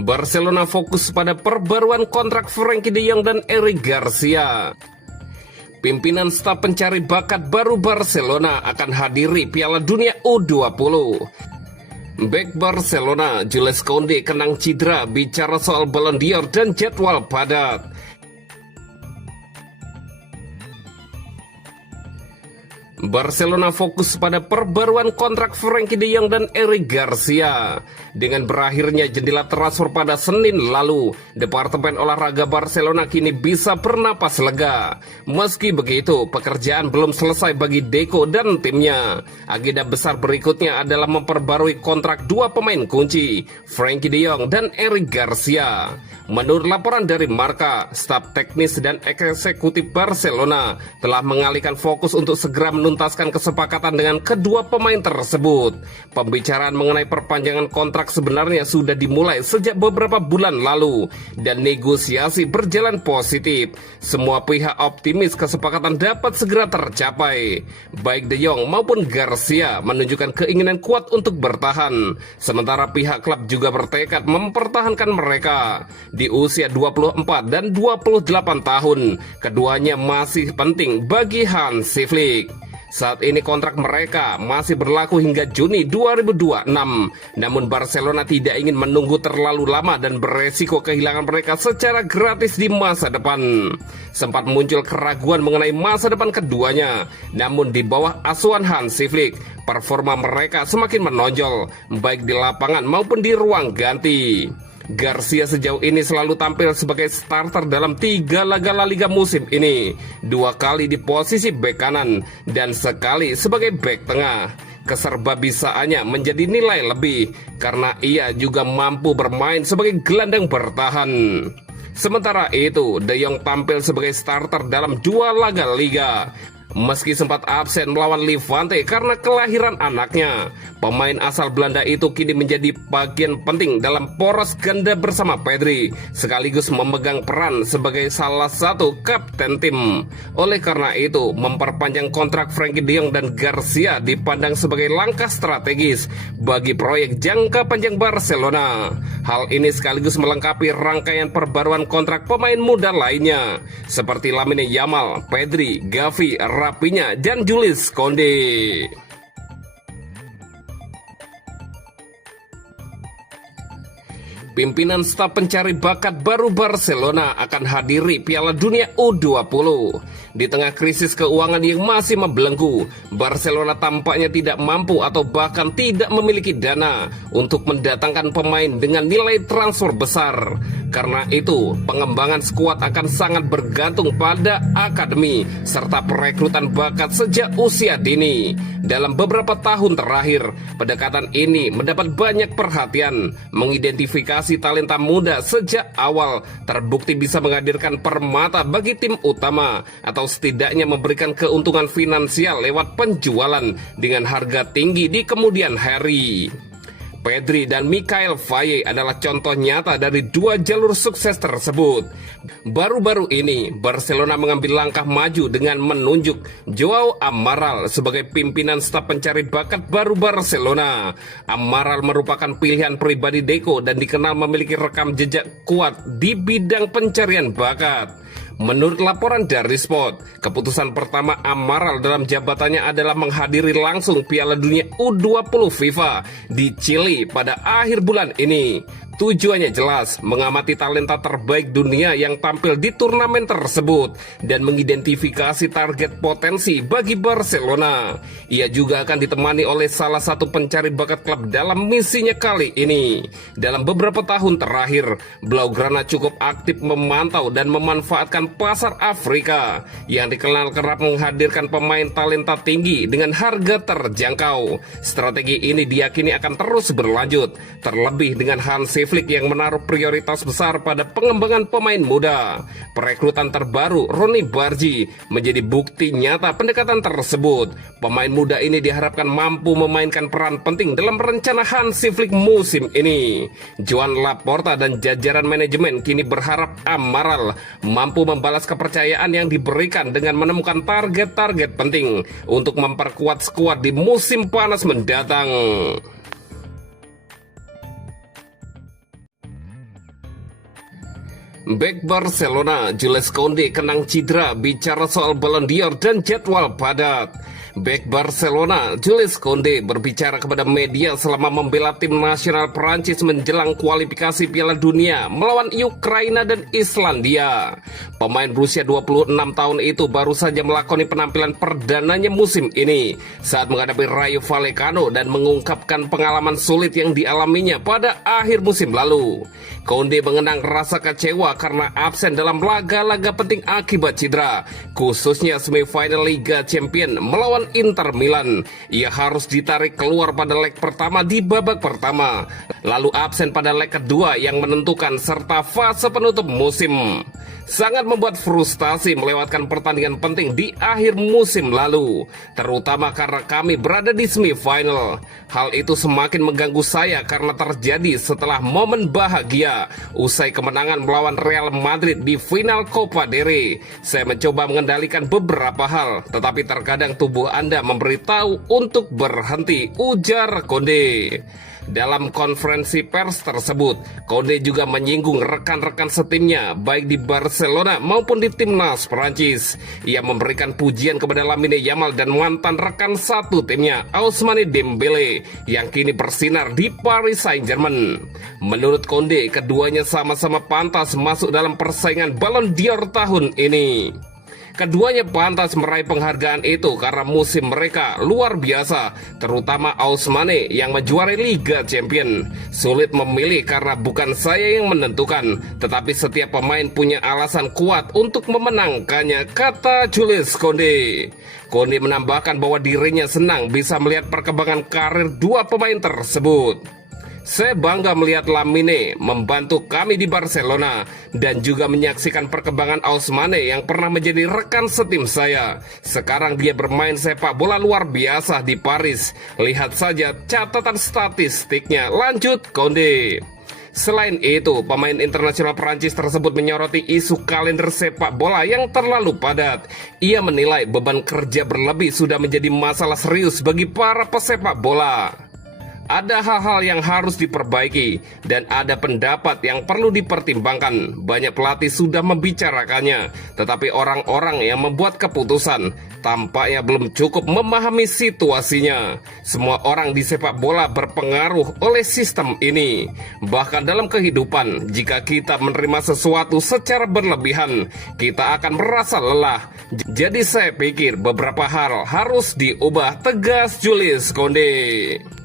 Barcelona fokus pada perbaruan kontrak Frenkie de Jong dan Eric Garcia. Pimpinan staf pencari bakat baru Barcelona akan hadiri Piala Dunia U20. Bek Barcelona, Jules Koundé kenang cedera bicara soal Ballon d'Or dan jadwal padat. Barcelona fokus pada perbaruan kontrak Frenkie de Jong dan Eric Garcia. Dengan berakhirnya jendela transfer pada Senin lalu, Departemen Olahraga Barcelona kini bisa bernapas lega. Meski begitu, pekerjaan belum selesai bagi Deco dan timnya. Agenda besar berikutnya adalah memperbarui kontrak dua pemain kunci, Frenkie de Jong dan Eric Garcia. Menurut laporan dari Marca, staf teknis dan eksekutif Barcelona telah mengalihkan fokus untuk segera menuntaskan kesepakatan dengan kedua pemain tersebut. Pembicaraan mengenai perpanjangan kontrak sebenarnya sudah dimulai sejak beberapa bulan lalu dan negosiasi berjalan positif. Semua pihak optimis kesepakatan dapat segera tercapai. Baik De Jong maupun Garcia menunjukkan keinginan kuat untuk bertahan, sementara pihak klub juga bertekad mempertahankan mereka. Di usia 24 dan 28 tahun, keduanya masih penting bagi Hansi Flick. Saat ini kontrak mereka masih berlaku hingga Juni 2026. Namun Barcelona tidak ingin menunggu terlalu lama dan beresiko kehilangan mereka secara gratis di masa depan. Sempat muncul keraguan mengenai masa depan keduanya. Namun di bawah asuhan Hansi Flick, performa mereka semakin menonjol, baik di lapangan maupun di ruang ganti. Garcia sejauh ini selalu tampil sebagai starter dalam 3 laga La Liga musim ini, 2 kali di posisi bek kanan dan sekali sebagai bek tengah. Keserbabisaannya menjadi nilai lebih karena ia juga mampu bermain sebagai gelandang bertahan. Sementara itu, De Jong tampil sebagai starter dalam 2 laga Liga. Meski sempat absen melawan Levante karena kelahiran anaknya, pemain asal Belanda itu kini menjadi bagian penting dalam poros ganda bersama Pedri, sekaligus memegang peran sebagai salah satu kapten tim. Oleh karena itu, memperpanjang kontrak Frenkie de Jong dan Garcia dipandang sebagai langkah strategis bagi proyek jangka panjang Barcelona. Hal ini sekaligus melengkapi rangkaian perbaruan kontrak pemain muda lainnya, seperti Lamine Yamal, Pedri, Gavi, Rafinha, dan Jules Koundé. Pimpinan staf pencari bakat baru Barcelona akan hadiri Piala Dunia U20. Di tengah krisis keuangan yang masih membelenggu, Barcelona tampaknya tidak mampu atau bahkan tidak memiliki dana untuk mendatangkan pemain dengan nilai transfer besar. Karena itu, pengembangan skuad akan sangat bergantung pada akademi serta perekrutan bakat sejak usia dini. Dalam beberapa tahun terakhir, pendekatan ini mendapat banyak perhatian. Mengidentifikasi talenta muda sejak awal terbukti bisa menghadirkan permata bagi tim utama atau setidaknya memberikan keuntungan finansial lewat penjualan dengan harga tinggi di kemudian hari. Pedri dan Michael Faye adalah contoh nyata dari 2 jalur sukses tersebut. Baru-baru ini, Barcelona mengambil langkah maju dengan menunjuk Joao Amaral sebagai pimpinan staf pencari bakat baru Barcelona. Amaral merupakan pilihan pribadi Deco dan dikenal memiliki rekam jejak kuat di bidang pencarian bakat. Menurut laporan dari Sport, keputusan pertama Amaral dalam jabatannya adalah menghadiri langsung Piala Dunia U20 FIFA di Chili pada akhir bulan ini. Tujuannya jelas, mengamati talenta terbaik dunia yang tampil di turnamen tersebut dan mengidentifikasi target potensi bagi Barcelona. Ia juga akan ditemani oleh salah satu pencari bakat klub dalam misinya kali ini. Dalam beberapa tahun terakhir, Blaugrana cukup aktif memantau dan memanfaatkan pasar Afrika yang dikenal kerap menghadirkan pemain talenta tinggi dengan harga terjangkau. Strategi ini diyakini akan terus berlanjut, terlebih dengan Hansi Flick yang menaruh prioritas besar pada pengembangan pemain muda. Perekrutan terbaru Ronny Bargi menjadi bukti nyata pendekatan tersebut. Pemain muda ini diharapkan mampu memainkan peran penting dalam rencana Hansi Flick musim ini. Joan Laporta dan jajaran manajemen kini berharap Amaral mampu membalas kepercayaan yang diberikan dengan menemukan target-target penting untuk memperkuat skuad di musim panas mendatang. Bek Barcelona Jules Koundé kenang cedera bicara soal Ballon d'Or dan jadwal padat. Bek Barcelona Jules Koundé berbicara kepada media selama membela tim nasional Prancis menjelang kualifikasi Piala Dunia melawan Ukraina dan Islandia. Pemain berusia 26 tahun itu baru saja melakoni penampilan perdananya musim ini saat menghadapi Rayo Vallecano dan mengungkapkan pengalaman sulit yang dialaminya pada akhir musim lalu. Koundé mengenang rasa kecewa karena absen dalam laga-laga penting akibat cedera, khususnya semifinal Liga Champions melawan Inter Milan. Ia harus ditarik keluar pada leg pertama di babak pertama, lalu absen pada leg kedua yang menentukan serta fase penutup musim. Sangat membuat frustasi melewatkan pertandingan penting di akhir musim lalu, terutama karena kami berada di semifinal. Hal itu semakin mengganggu saya karena terjadi setelah momen bahagia usai kemenangan melawan Real Madrid di final Copa del Rey. Saya mencoba mengendalikan beberapa hal, tetapi terkadang tubuh Anda memberitahu untuk berhenti, ujar Koundé. Dalam konferensi pers tersebut, Koundé juga menyinggung rekan-rekan setimnya baik di Barcelona maupun di timnas Prancis. Ia memberikan pujian kepada Lamine Yamal dan mantan rekan satu timnya, Ousmane Dembele, yang kini bersinar di Paris Saint-Germain. Menurut Koundé, keduanya sama-sama pantas masuk dalam persaingan Ballon d'Or tahun ini. Keduanya pantas meraih penghargaan itu karena musim mereka luar biasa, terutama Ousmane yang menjuarai Liga Champions. Sulit memilih karena bukan saya yang menentukan, tetapi setiap pemain punya alasan kuat untuk memenangkannya, kata Jules Koundé. Koundé menambahkan bahwa dirinya senang bisa melihat perkembangan karir dua pemain tersebut. Saya bangga melihat Lamine membantu kami di Barcelona dan juga menyaksikan perkembangan Ousmane yang pernah menjadi rekan setim saya. Sekarang dia bermain sepak bola luar biasa di Paris. Lihat saja catatan statistiknya, lanjut Koundé. Selain itu, pemain internasional Prancis tersebut menyoroti isu kalender sepak bola yang terlalu padat. Ia menilai beban kerja berlebih sudah menjadi masalah serius bagi para pesepak bola. Ada hal-hal yang harus diperbaiki dan ada pendapat yang perlu dipertimbangkan. Banyak pelatih sudah membicarakannya, tetapi orang-orang yang membuat keputusan tampaknya belum cukup memahami situasinya. Semua orang di sepak bola berpengaruh oleh sistem ini. Bahkan dalam kehidupan, jika kita menerima sesuatu secara berlebihan, kita akan merasa lelah. Jadi saya pikir beberapa hal harus diubah, tegas Jules Koundé.